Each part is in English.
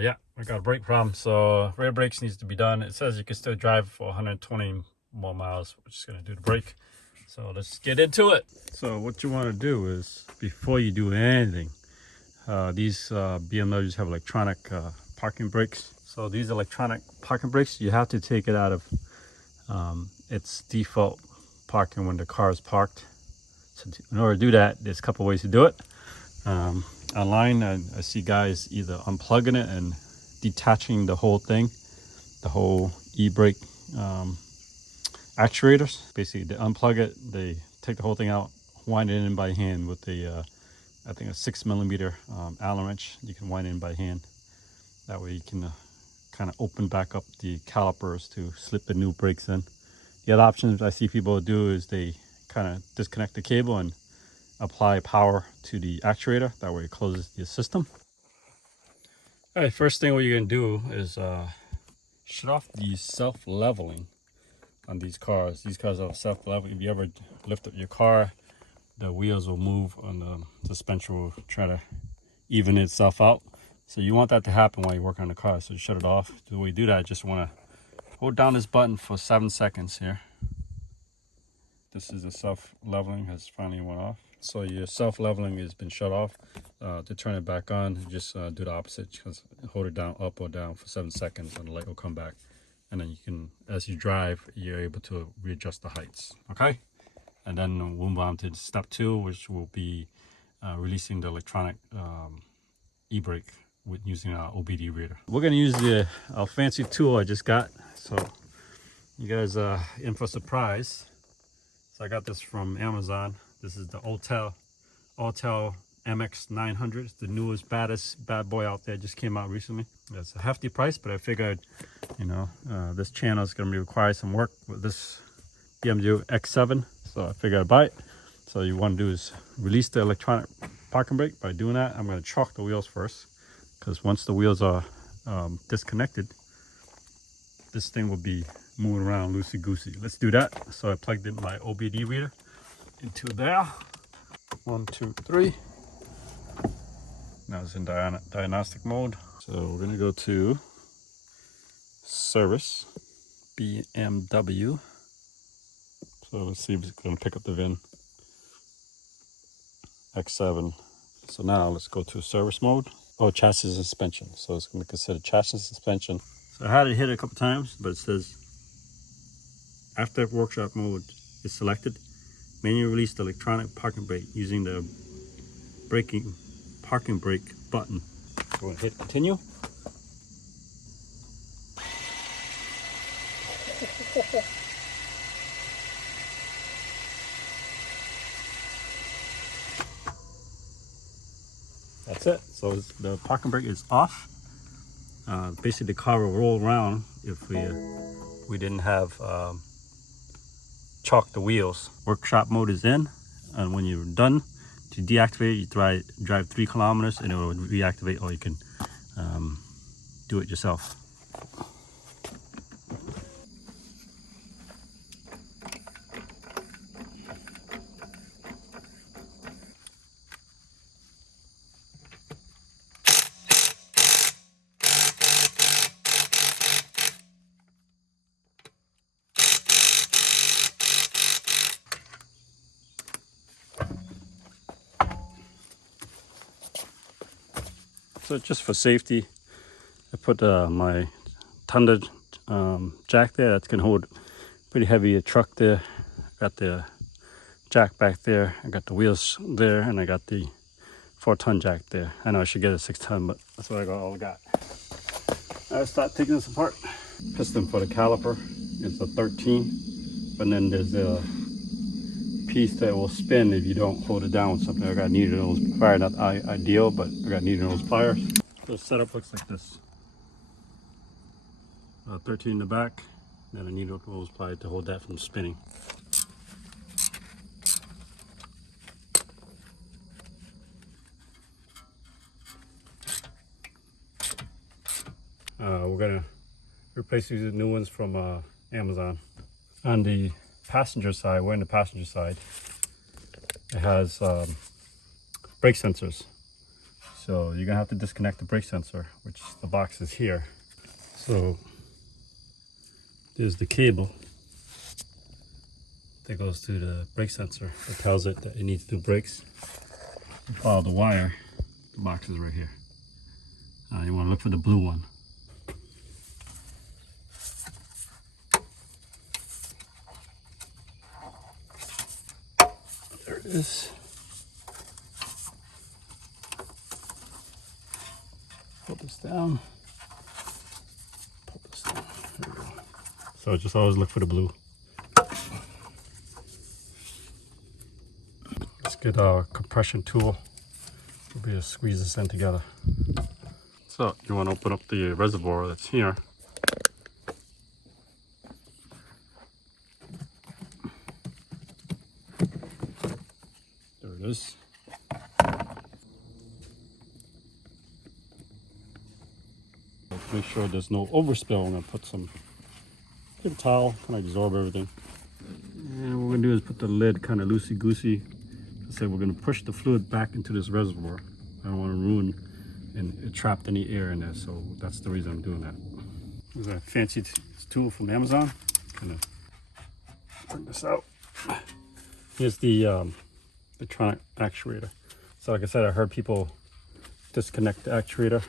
Yeah, I got a brake problem, so rear brakes needs to be done. It says you can still drive for 120 more miles, which is going to do the brake. So let's get into it. So what you want to do is, before you do anything, these BMWs have electronic parking brakes. So these electronic parking brakes, you have to take it out of its default parking when the car is parked. So in order to do that, there's a couple ways to do it. Online, I see guys either unplugging it and detaching the whole thing, the whole e-brake actuators. Basically, they unplug it, they take the whole thing out, wind it in by hand with a, I think a 6mm Allen wrench. You can wind it in by hand. That way you can kind of open back up the calipers to slip the new brakes in. The other options I see people do is they kind of disconnect the cable and apply power to the actuator. That way it closes the system. All right, first thing what you're gonna do is shut off the self-leveling on these cars. These cars are self-leveling. If you ever lift up your car, the wheels will move and the suspension will try to even itself out. So you want that to happen while you're working on the car. So you shut it off. The way you do that, just want to hold down this button for 7 seconds here. This is the self-leveling has finally went off. So your self-leveling has been shut off. To turn it back on, just do the opposite. Just hold it down, up or down for 7 seconds, and the light will come back. And then you can, as you drive, you're able to readjust the heights. Okay. And then we'll move on to step 2, which will be releasing the electronic e-brake with using our OBD reader. We're gonna use our fancy tool I just got. So you guys are in for a surprise. So I got this from Amazon. This is the Autel MX900. It's the newest, baddest bad boy out there. Just came out recently. It's a hefty price, but I figured, you know, this channel is going to require some work with this BMW X7. So I figured I'd buy it. So you want to do is release the electronic parking brake. By doing that, I'm going to chalk the wheels first, because once the wheels are disconnected, this thing will be moving around loosey-goosey. Let's do that. So I plugged in my OBD reader into there. 1, 2, 3. Now it's in diagnostic mode. So we're gonna go to service, BMW. So let's see if it's gonna pick up the VIN. X7. So now let's go to service mode. Oh, chassis and suspension. So it's gonna consider chassis and suspension. So I had it hit a couple times, but it says after workshop mode is selected, manually release the electronic parking brake using the parking brake button. So we'll hit continue. That's it. So the parking brake is off. Basically the car will roll around if we didn't have chalk the wheels. Workshop mode is in, and when you're done to deactivate, you drive 3 kilometers and it will reactivate, or you can do it yourself. So just for safety, I put my Thunder jack there. That's gonna hold pretty heavy truck there. Got the jack back there. I got the wheels there, and I got the 4-ton jack there. I know I should get a 6-ton, but that's what all I got. I start taking this apart. Piston for the caliper is a 13, but then there's a piece that will spin if you don't hold it down with something. I got needle nose pliers, not ideal, but I got needle nose pliers. So the setup looks like this. 13 in the back, then a needle nose plier to hold that from spinning. We're gonna replace these new ones from Amazon. On the passenger side, we're in the passenger side, it has brake sensors. So you're gonna have to disconnect the brake sensor, which the box is here. So there's the cable that goes to the brake sensor that tells it that it needs to do brakes. You follow the wire, the box is right here. You want to look for the blue one. There it is. Pull this down. Pull this down. There we go. So just always look for the blue. Let's get our compression tool. We'll be able to squeeze this in together. So you want to open up the reservoir that's here. There it is. Make sure there's no overspill. I'm going to put some paper towel, kind of absorb everything. And what we're going to do is put the lid kind of loosey-goosey. So we're going to push the fluid back into this reservoir. I don't want to ruin and trapped any air in there, so that's the reason I'm doing that. This is a fancy tool from Amazon. Kind of bring this out. Here's the electronic actuator. So like I said, I heard people disconnect the actuator.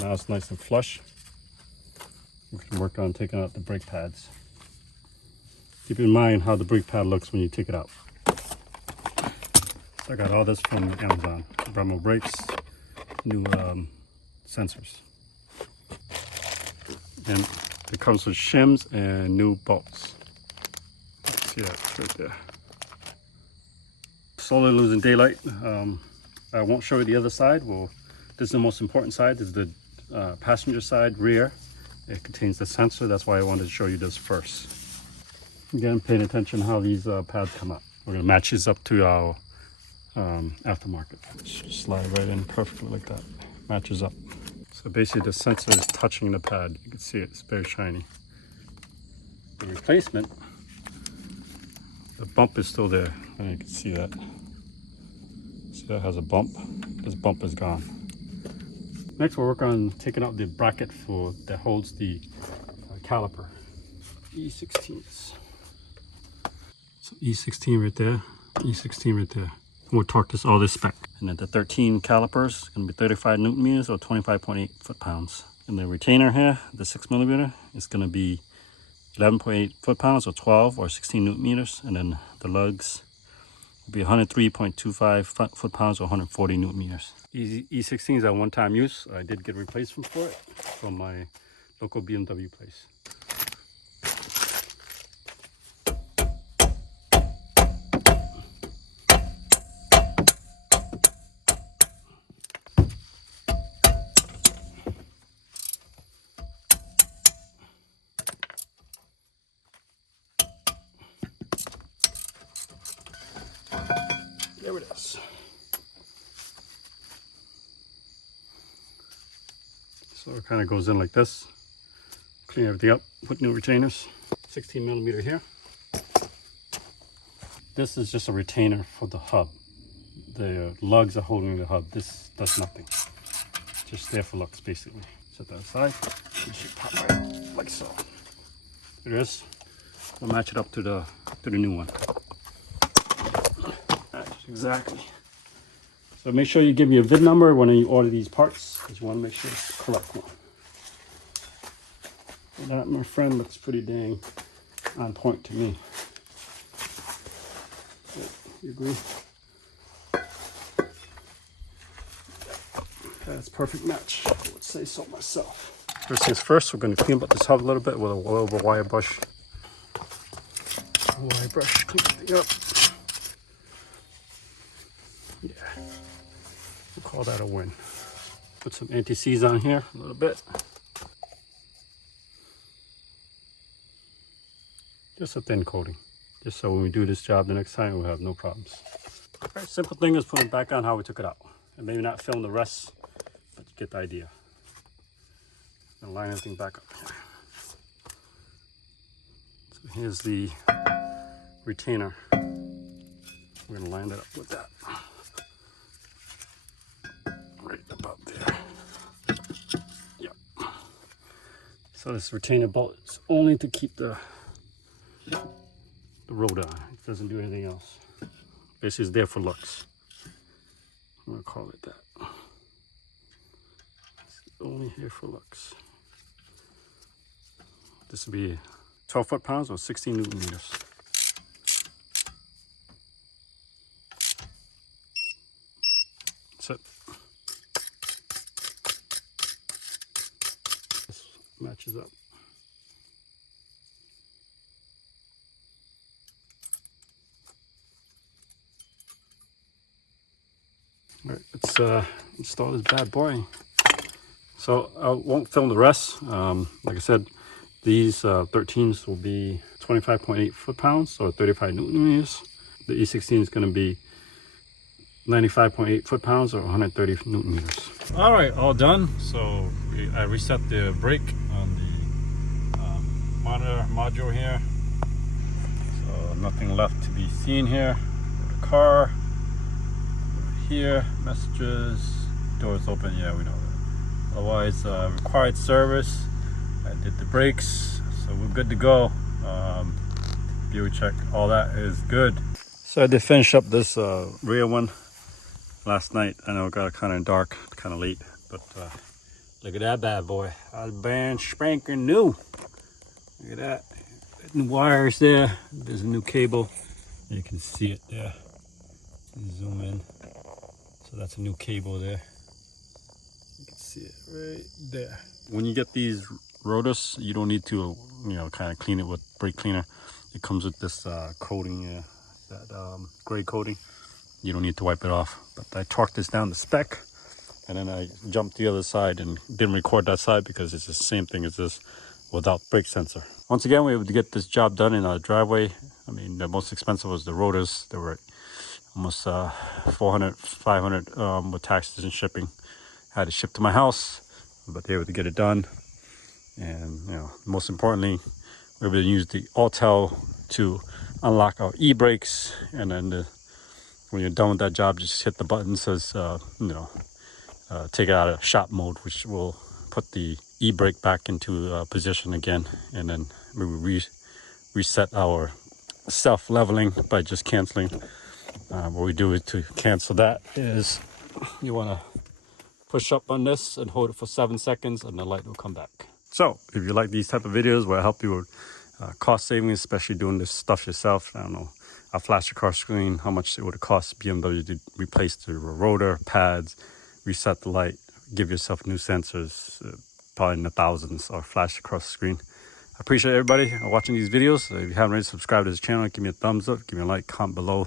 Now it's nice and flush. We can work on taking out the brake pads. Keep in mind how the brake pad looks when you take it out. So I got all this from Amazon. Brembo brakes, new sensors. And it comes with shims and new bolts. See that right there. Slowly losing daylight. I won't show you the other side. This is the most important side. This is the passenger side rear. It contains the sensor. That's why I wanted to show you this first. Again, paying attention how these pads come up. We're going to match these up to our aftermarket. Just slide right in perfectly like that. Matches up. So basically the sensor is touching the pad. You can see it. It's very shiny. The replacement, the bump is still there. And you can see that. See that has a bump. This bump is gone. Next we'll work on taking out the bracket that holds the caliper. E16s. So E16 right there, E16 right there. We'll torque all this spec. And then the 13 calipers is going to be 35 Newton meters or 25.8 foot-pounds. And the retainer here, the 6mm, is going to be 11.8 foot-pounds or 12 or 16 Newton meters. And then the lugs will be 103.25 foot-pounds or 140 Newton meters. E16 is a one-time use. I did get a replacement for it from my local BMW place. There it is. So it kind of goes in like this. Clean everything up, put new retainers. 16mm here. This is just a retainer for the hub. The lugs are holding the hub. This does nothing. Just there for looks, basically. Set that aside. It should pop right like so. There it is. We'll match it up to the new one. Exactly. So make sure you give me a VIN number when you order these parts, because you want to make sure it's the correct one. And that, my friend, looks pretty dang on point to me. You agree? That's a perfect match. I would say so myself. First things first, we're going to clean up this hub a little bit with a little wire brush. Wire brush, clean everything up. Yeah, we'll call that a win. Put some anti-seize on here a little bit. Just a thin coating, just so when we do this job the next time we'll have no problems. All right, simple thing is put it back on how we took it out. And maybe not film the rest, but get the idea. And line everything back up here. So here's the retainer. We're gonna line that up with that. Right about there. Yep. So this retainer bolt is only to keep the rotor on. It doesn't do anything else. Basically, it's there for looks. I'm gonna call it that. It's only here for looks. This will be 12 foot-pounds or 16 Newton meters. That's it. This matches up. All right, let's install this bad boy. So I won't film the rest. Like I said, these 13s will be 25.8 foot-pounds or 35 Newton meters. The E16 is going to be 95.8 foot-pounds or 130 Newton meters. All right, all done. So I reset the brake on the monitor module here. So nothing left to be seen here. The car. Here, messages, doors open, yeah, we know that. Otherwise, required service, I did the brakes, so we're good to go. View check, all that is good. So I did finish up this rear one last night. I know it got kind of dark, kind of late, but look at that bad boy. Brand spanking new. Look at that. New wires there. There's a new cable. You can see it there. Zoom in. So that's a new cable there. You can see it right there. When you get these rotors, you don't need to, kind of clean it with brake cleaner. It comes with this coating, that gray coating. You don't need to wipe it off. But I torqued this down to spec, and then I jumped the other side and didn't record that side because it's the same thing as this without brake sensor. Once again, we were able to get this job done in our driveway. I mean, the most expensive was the rotors. They were almost 400, 500 with taxes and shipping. I had to ship to my house, but they were able to get it done. And most importantly, we were able to use the Autel to unlock our e-brakes. And then when you're done with that job, just hit the button that says, take it out of shop mode, which will put the e-brake back into position again. And then we will reset our self-leveling by just canceling. What we do to cancel that is you want to push up on this and hold it for 7 seconds and the light will come back. So if you like these type of videos where I help you with cost savings, especially doing this stuff yourself, I don't know, I'll flash your car screen, how much it would cost BMW to replace the rotor, pads, reset the light, give yourself new sensors, probably in the thousands, or flash across the screen. I appreciate everybody watching these videos. If you haven't already subscribed to this channel, give me a thumbs up, give me a like, comment below.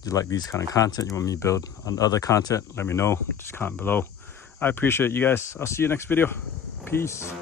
If you like these kind of content, you want me to build on other content, let me know, just comment below. I appreciate you guys. I'll see you next video. Peace.